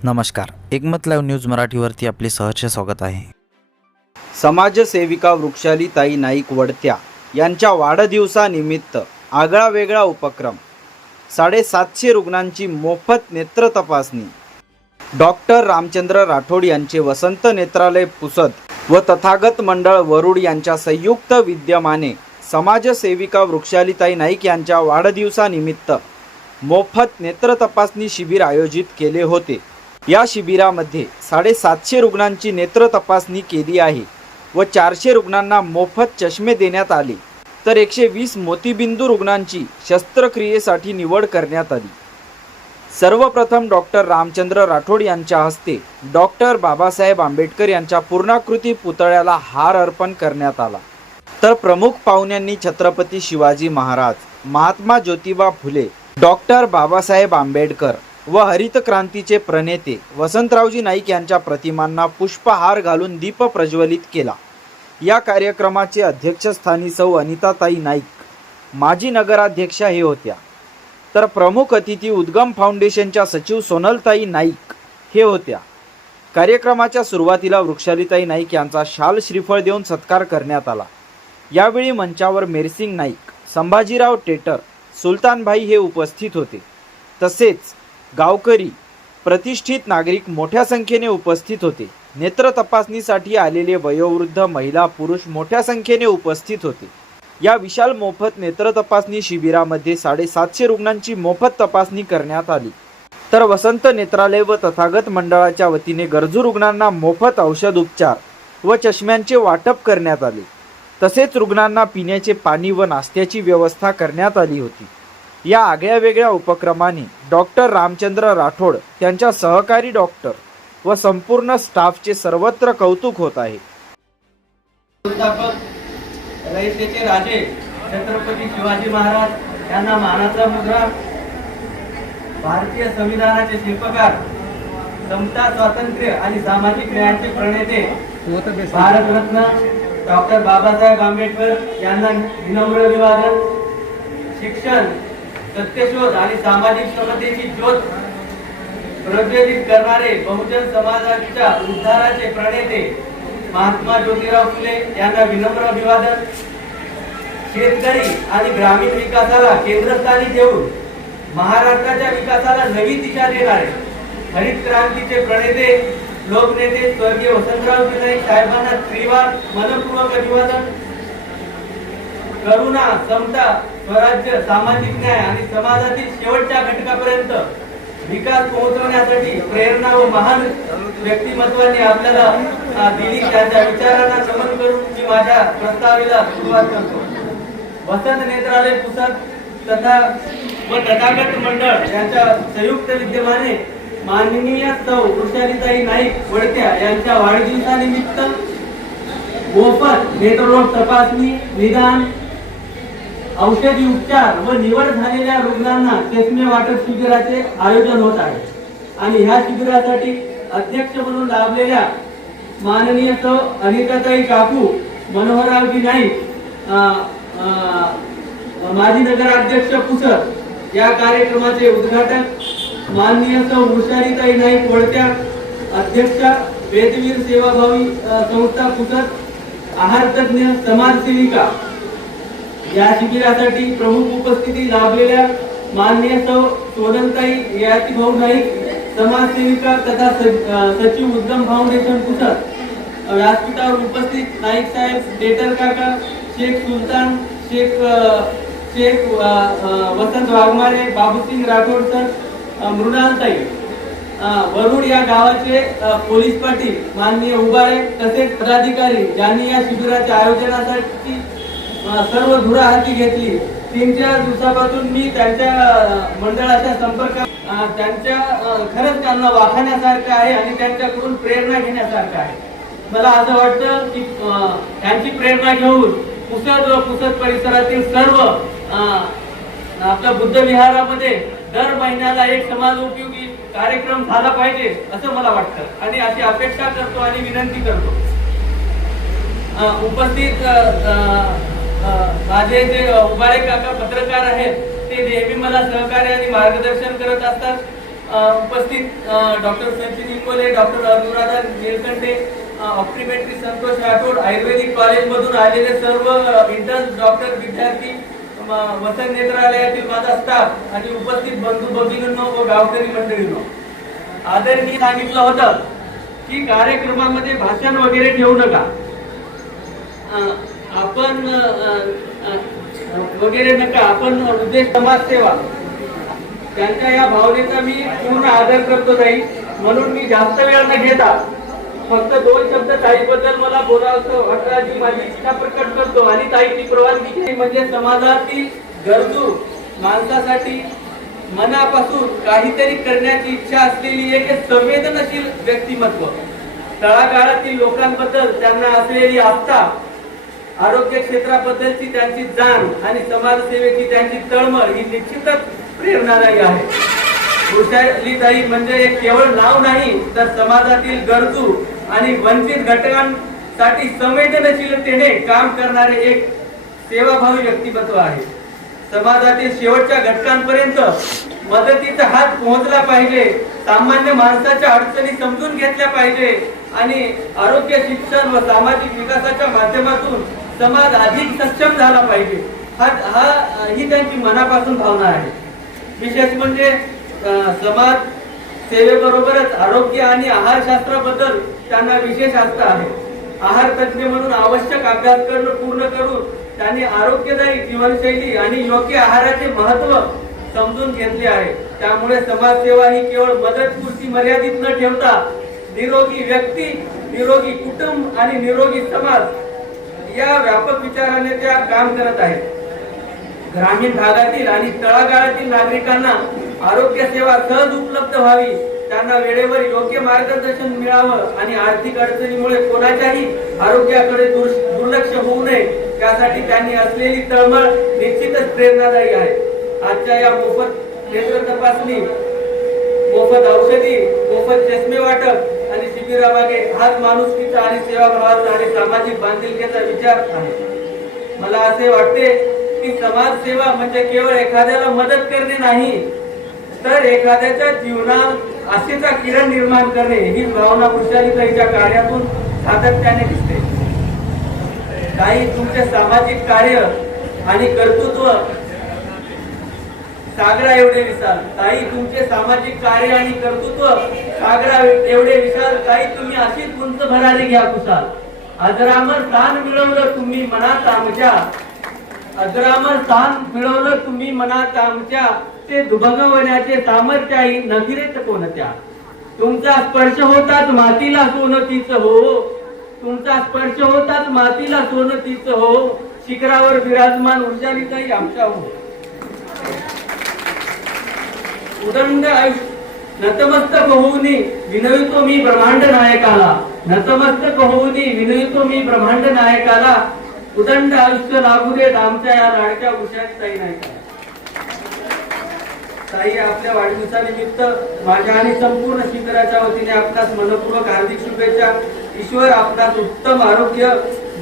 नमस्कार, एकमत live news मराठीवरती आपले सहर्ष स्वागत आहे। समाजसेविका वृक्षालीताई नाईक वडत्या यांच्या वाढदिवसानिमित्त आगळावेगळा उपक्रम। 750 रुग्णांची मोफत नेत्र तपासणी। डॉक्टर रामचंद्र राठोड यांचे वसंत नेत्रालय पुसद व तथागत मंडळ वरुड यांच्या संयुक्त विद्यमाने समाजसेविका वृक्षालीताई नाईक यांच्या वाढदिवसानिमित्त मोफत नेत्र तपासणी शिबिर आयोजित केले होते। या शिबिरामध्ये 750 रुग्णांची नेत्र तपासणी केली आहे व 400 रुग्णांना मोफत चष्मे देण्यात आले, तर 120 मोतीबिंदू रुग्णांची शस्त्रक्रियेसाठी निवड करण्यात आली। सर्वप्रथम डॉक्टर रामचंद्र राठोड यांच्या हस्ते डॉक्टर बाबासाहेब आंबेडकर यांच्या पूर्णाकृती पुतळ्याला हार अर्पण करण्यात आला, तर प्रमुख पाहुण्यांनी छत्रपती शिवाजी महाराज, महात्मा ज्योतिबा फुले, डॉक्टर बाबासाहेब आंबेडकर व हरित क्रांतीचे प्रणेते वसंतरावजी नाईक यांच्या प्रतिमांना पुष्पहार घालून दीप प्रज्वलित केला। या कार्यक्रमाचे अध्यक्षस्थानी सौ अनिताताई नाईक, माजी नगराध्यक्षा हे होत्या, तर प्रमुख अतिथी उद्गम फाउंडेशनच्या सचिव सोनलताई नाईक हे होत्या। कार्यक्रमाच्या सुरुवातीला वृक्षालीताई नाईक यांचा शाल श्रीफळ देऊन सत्कार करण्यात आला। यावेळी मंचावर मेरसिंग नाईक, संभाजीराव टेटर, सुलतानभाई हे उपस्थित होते। तसेच गावकरी, प्रतिष्ठित नागरिक मोठ्या संख्येने उपस्थित होते। नेत्र तपासणीसाठी आलेले वयोवृद्ध, महिला, पुरुष मोठ्या संख्येने उपस्थित होते। या विशाल मोफत नेत्र तपासणी शिबिरामध्ये 750 रुग्णांची मोफत तपासणी करण्यात आली, तर वसंत नेत्रालय व तथागत मंडळाच्या वतीने गरजू रुग्णांना मोफत औषध उपचार व चष्म्यांचे वाटप करण्यात आले। तसेच रुग्णांना पिण्याचे पाणी व नाश्त्याची व्यवस्था करण्यात आली होती। या आगळ्यावेगळ्या उपक्रमाने डॉक्टर रामचंद्र राठोड, त्यांच्या सहकारी डॉक्टर व संपूर्ण स्टाफचे सर्वत्र कौतुक होत आहे। रयतेचे राजे छत्रपती शिवाजी महाराज यांना मानाचा मुद्रा, भारतीय संविधानाचे शिल्पकार, समता, स्वातंत्र्य आणि सामाजिक न्यायाचे प्रणेते भारतरत्न डॉक्टर बाबासाहेब आंबेडकर यांना विनम्र अभिवादन। शिक्षण, सत्यशोध आणि सामाजिक समतेची ज्योत प्रज्वलित करणारे बहुजन समाजाच्या उद्धाराचे प्रणेते महात्मा ज्योतिराव फुले यांना विनम्र अभिवादन। शेतकरी आणि ग्रामीण विकासाला केंद्रस्थानी ठेवून महाराष्ट्राच्या विकासाला नवी दिशा देणारे हरित क्रांतीचे प्रणेते लोकनेते स्वर्गीय वसंतरावजी नाईक साहेबांना त्रिवार मनपूर्वक अभिवादन। करुणा, समता, स्वराज्य, सामाजिक न्याय आणि समाजातील शेवटच्या घटकापर्यंत विकास पोहोचवण्यासाठी प्रेरणा व महान व्यक्तिमत्वांनी आपल्याला दिली, त्यांच्या विचारांना नमन करून मी माझ्या प्रस्तावाला सुरुवात करतो। वसंत नेत्रालय पुसद व तथागत मंडळ यांच्या संयुक्त विद्यमाने माननीय सौ वृक्षालीताई नाईक वडत्या यांच्या वाढदिवसानिमित्त मोफत नेत्ररोग तपासणी, निदान, औषधी उपचार व निवड झालेल्या रुग्णांना चष्मे वाटप शिबिराचे आयोजन होत आहे। आणि ह्या शिबिरासाठी अध्यक्ष म्हणून लाभलेल्या माननीय सौ अनिताताई काकू, मनोहररावजी नाईक, माजी नगराध्यक्ष पुसद, या कार्यक्रमाचे उद्घाटक माननीय सौ वृक्षालीताई नाईक वडत्या, अध्यक्षा वेदवीर सेवाभावी संस्था पुसद, आहार तज्ञ, समाजसेविका। या शिबिरासाठी प्रमुख उपस्थिती लाभलेल्या माननीय सौ सोनलताई यातीभाऊ नाईक, समाजसेविका तथा सचिव उद्गम फाउंडेशन पुसद। व्यासपीठावर उपस्थित नाईक साहेब, टेटर काका, शेख सुलतान, शेख वसंत वाघमारे, बाबूसिंग राठोड सर, मृणालताई वरुड या गावाचे पोलीस पाटील माननीय उबाळे, तसेच पदाधिकारी ज्यांनी या शिबिराच्या आयोजनासाठी सर्व धुरा हाती घेतली। 3-4 दिवसापासून मी त्यांच्या मंडळाच्या संपर्कात, खरंच त्यांना वाखाण्यासारखं आहे आणि त्यांच्याकडून प्रेरणा घेण्यासारखं आहे। मला असं वाटतं की त्यांची प्रेरणा घेऊन पुसद व पुसद परिसरातील सर्व आपल्या बुद्ध विहारामध्ये दर महिन्याला एक समाज उपयोगी कार्यक्रम झाला पाहिजे असं मला वाटतं आणि अशी अपेक्षा करतो आणि विनंती करतो। उपस्थित माझे जे उबाळे काका पत्रकार आहेत ते नेहमी मला सहकार्य आणि मार्गदर्शन करत असतात। उपस्थित डॉक्टर संचित इंगोले, डॉक्टर अनुराधा निलकंठे, ऑप्टिमेट्री संतोष राठोड, आयुर्वेदिक कॉलेजमधून आलेले सर्व इंटर्न डॉक्टर, विद्यार्थी, वसंत नेत्रालयातील माझा स्टाफ आणि उपस्थित बंधू भगिनींनो व गावकरी मंडळींनो, आदरणीय सांगितलं होतं की कार्यक्रमामध्ये भाषण वगैरे ठेवू नका, आपण वगैरे नका, आपण उद्देश समाजसेवा, त्यांच्या या भावनेचा मी पूर्ण आदर करतो ताई. म्हणून मी जास्त वेळ न घेता फक्त 2 शब्द ताईबद्दल मला बोलावं वाटतं आणि माझी इच्छा प्रकट करतो आणि ताईची परवानगी केली म्हणजे समाजातील गरजू माणसासाठी मनापासून काहीतरी करण्याची इच्छा असलेली एक संवेदनशील व्यक्तिमत्व, तळागाळातील लोकांबद्दल त्यांना असलेली आस्था, आरोग्य क्षेत्राबद्दलची त्यांची जाण आणि समाजसेवेची त्यांची तळमळ ही निश्चितच प्रेरणादायी आहे. वृषालीताई म्हणजे एक केवळ नाव नाही तर समाजातील गरजू आणि वंचित घटकांसाठी संवेदनशीलतेने काम करणारे एक सेवाभावी व्यक्तिमत्व आहे. समाजातील शेवटच्या घटकांपर्यंत मदतीचा हात पोहोचला पाहिजे, सामान्य माणसाच्या अडचणी समजून घेतल्या पाहिजे आणि आरोग्य, शिक्षण व सामाजिक विकासाच्या माध्यमातून समाज अधिक सक्षम झाला पाहिजे ही त्यांची मनापासून भावना आहे. विशेष म्हणजे समाज सेवेबरोबरच आरोग्य आणि आहारशास्त्राबद्दल त्यांना विशेष आस्था आहे. आहार तज्ञ म्हणून आवश्यक अभ्यासक्रम पूर्ण करून त्यांनी आरोग्यदायी जीवनशैली आणि योग्य आहाराचे महत्त्व समजून घेतले आहे. त्यामुळे समाजसेवा ही केवळ मदतपुरती मर्यादित न ठेवता निरोगी व्यक्ती, निरोगी कुटुंब आणि निरोगी समाज या व्यापक विचाराने त्या काम करत आहेत. ग्रामीण भागातील आणि तळागाळातील नागरिकांना आरोग्य सेवा सहज उपलब्ध व्हावी, त्यांना वेळेवर योग्य मार्गदर्शन मिळावं आणि आर्थिक अडचणीमुळे कोणाच्याही आरोग्याकडे दुर्लक्ष होऊ नये यासाठी त्यांनी असलेली तळमळ निश्चितच प्रेरणादायी आहे. आजच्या या मोफत नेत्र तपासणी, मोफत औषधी, मोफत चष्मे वाटप आणि शिबिरामागे हाच माणुसकीचा आणि सेवाभावाचा आणि सामाजिक बांधिलकीचा विचार आहे. मला असे वाटते की समाजसेवा म्हणजे केवळ एखाद्याला मदत करणे नाही तर एखाद्याच्या जीवनात आशेचा किरण निर्माण करणे ही भावना वृषालीताईच्या कार्यातून सातत्याने दिसते. काही तुमचे सामाजिक कार्य आणि कर्तृत्व सागरा एवढे विशाल, काही तुमचे सामाजिक कार्य आणि कर्तृत्व सागरा एवढे विशाल, काही तुम्ही अशीच उंच भरारी घ्या कुशाल. अजरामर स्थान मिळवलं तुम्ही मनात आमच्या, अजरामर स्थान मिळवलं तुम्ही मनात आमच्या, ते दुभंगवण्याचे सामर्थ्यही नगिरेत कोणत्या. तुमचा स्पर्श होताच मातीला सोनतीच हो, तुमचा स्पर्श होताच मातीला सोनतीच हो, शिखरावर विराजमान वृषालीताई आमच्या हो. उदंड आयुष्य नतमस्तक होऊनी विनवितो मी ब्रह्मांड नायकाला, नतमस्तक होऊनी विनवितो मी ब्रह्मांड नायकाला, उदंड आयुष्य लागू देत आमच्या या लाडक्या वृषालीताई नायकाला. ताई, आपल्या वाढदिवसानिमित्त माझ्या आणि संपूर्ण शिबिराच्या वतीने आपणास मनपूर्वक हार्दिक शुभेच्छा. ईश्वर आपणास उत्तम आरोग्य,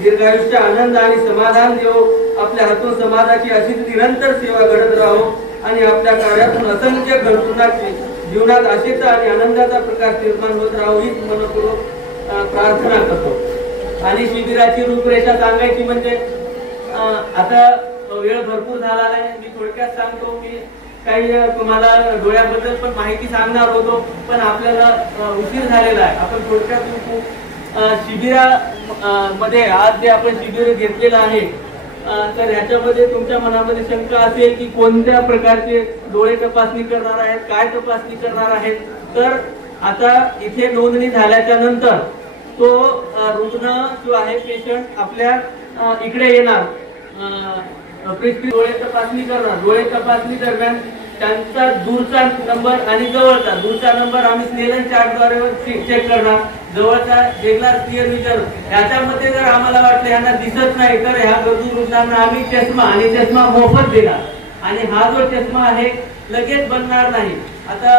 दीर्घायुष्य, आनंद आणि समाधान देवो. आपल्या हातून समाजाची अशीच निरंतर सेवा घडत राहो आणि आपल्या कार्यातून असंख्य गरजूंची जीवनात आशेचा आणि आनंदाचा प्रकाश निर्माण होत राहो हीच मनपूर्वक प्रार्थना करतो. आणि शिबिराची रूपरेषा सांगायची म्हणजे आता वेळ भरपूर झाला आहे, मी थोडक्यात सांगतो. मी काही तुम्हाला डोळ्याबद्दल पण माहिती सांगणार होतो पण आपल्याला उशीर झालेला आहे. आपण थोडक्यात शिबिरामध्ये आज जे आपण शिबिर घेतलेलं आहे तर ह्याच्यामध्ये तुमच्या मनामध्ये शंका असेल की कोणत्या प्रकारचे डोळे तपासणी करणार आहेत, काय तपासणी करणार आहेत. तर आता इथे नोंदणी झाल्याच्या नंतर तो रुग्ण जो आहे पेशंट आपल्या इकडे येणार, डोळे तपासणी करणार. डोळे तपासणी दरम्यान त्यांचा दूरचा नंबर आणि जवळचा, दूरचा नंबर आम्ही स्नेलन चार्टद्वारे चेक करणार, जवळचा रेग्युलर क्लिअर विजन. याच्यामध्ये जर आम्हाला वाटलं यांना दिसत नाही तर ह्या गरजू रुग्णांना आम्ही चष्मा आणि चष्मा मोफत देणार आणि हा जो चष्मा आहे लगेच बनणार नाही. आता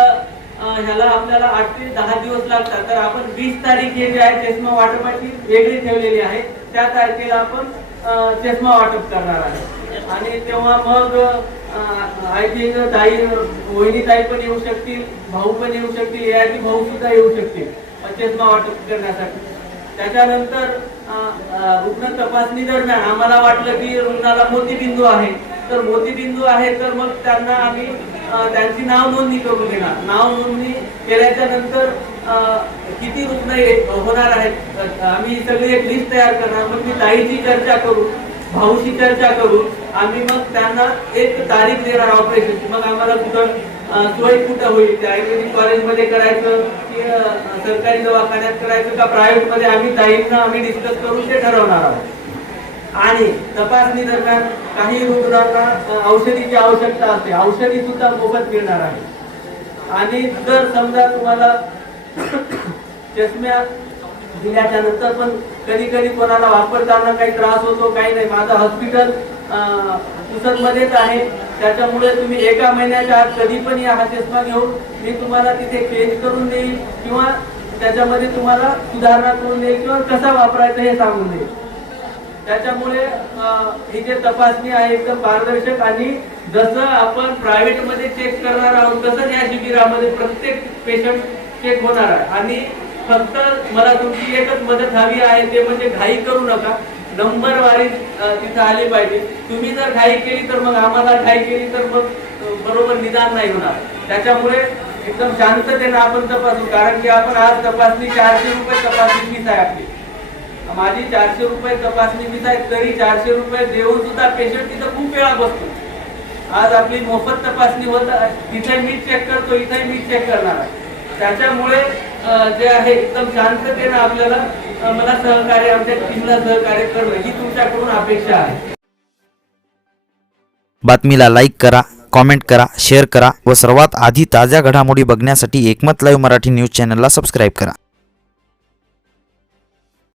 ह्याला आपल्याला 8 ते 10 दिवस लागतात. तर आपण 20 तारीख हे जे आहे चष्मा वाटपाची वेगळी ठेवलेली आहे. त्या तारखेला आपण चष्मा वाटप करणार आहे. आणि तेव्हा मग आय थिंक वहिनी ताई पण येऊ शकतील, भाऊ पण येऊ शकतील, याची भाऊ सुद्धा येऊ शकतील चष्मा वाटप करण्यासाठी. त्याच्यानंतर रुग्ण तपासणी दरम्यान आम्हाला वाटलं की रुग्णाला मोतीबिंदू आहे, तर मोतीबिंदू आहे तर मग त्यांना आम्ही त्यांची नाव नोंदणी करून देणार. नाव नोंदणी केल्याच्या नंतर किती रुग्ण होणार आहेत आम्ही सगळी एक लिस्ट तयार करणार. मग मी ताईची चर्चा करू, भाऊची चर्चा करू, आम्ही मग त्यांना एक तारीख देणार ऑपरेशनची. मग आम्हाला कुठं सोय कुठं होईल, ते आयुर्वेदिक कॉलेजमध्ये करायचं की सरकारी दवाखान्यात करायचं का प्रायव्हेट मध्ये, आम्ही डिस्कस करून ते ठरवणार आहोत. आणि तपासणी दरम्यान काही रुग्णांना औषधीची आवश्यकता असते, औषधी सुद्धा मोफत मिळणार आहे. आणि जर समजा तुम्हाला चष्म्या दिल्याच्या नंतर पण कधी कधी कोणाला वापरताना काही त्रास होतो, काही नाही, माझं हॉस्पिटल पुसद मध्येच आहे, त्याच्यामुळे तुम्ही एका महिन्याच्या आत कधी पण या हा चष्मा घेऊन मी तुम्हाला तिथे चेंज करून देईल किंवा त्याच्यामध्ये तुम्हाला सुधारणा करून देईल किंवा कसा वापरायचा हे सांगून देईल. त्याच्यामुळे ही जे तपासणी आहे एकदम पारदर्शक, आणि जसं आपण प्रायव्हेट मध्ये चेक करणार आहोत तसंच या शिबिरामध्ये प्रत्येक पेशंट चेक होणार आहे. आणि फक्त मला तुमची एकच मदत हवी आहे, ते म्हणजे घाई करू नका, नंबरवारी तिथं आली पाहिजे. तुम्ही जर घाई केली तर मग आम्हाला घाई केली तर मग बरोबर निदान नाही होणार. त्याच्यामुळे एकदम शांततेने आपण तपासू, कारण की आपण आज तपासणी 400 रुपये तपासणी फीस आहे आपली. माझी 400 रुपये तपासणी फीस आहे, तरी 400 रुपये देऊन सुद्धा पेशंट तिथं खूप वेळा बसतो. आज आपली मोफत तपासणी होत, तिथे मी चेक करतो, इथे मी चेक करणार आहे. त्याच्यामुळे जे आहे एकदम शांततेने आपल्याला मला सहकार्य, आमच्या टीमला सहकार्य करणं ही तुमच्याकडून अपेक्षा आहे. बातमीला लाईक करा, कॉमेंट करा, शेअर करा व सर्वात आधी ताज्या घडामोडी बघण्यासाठी एकमत लाईव्ह मराठी न्यूज चॅनलला सबस्क्राईब करा.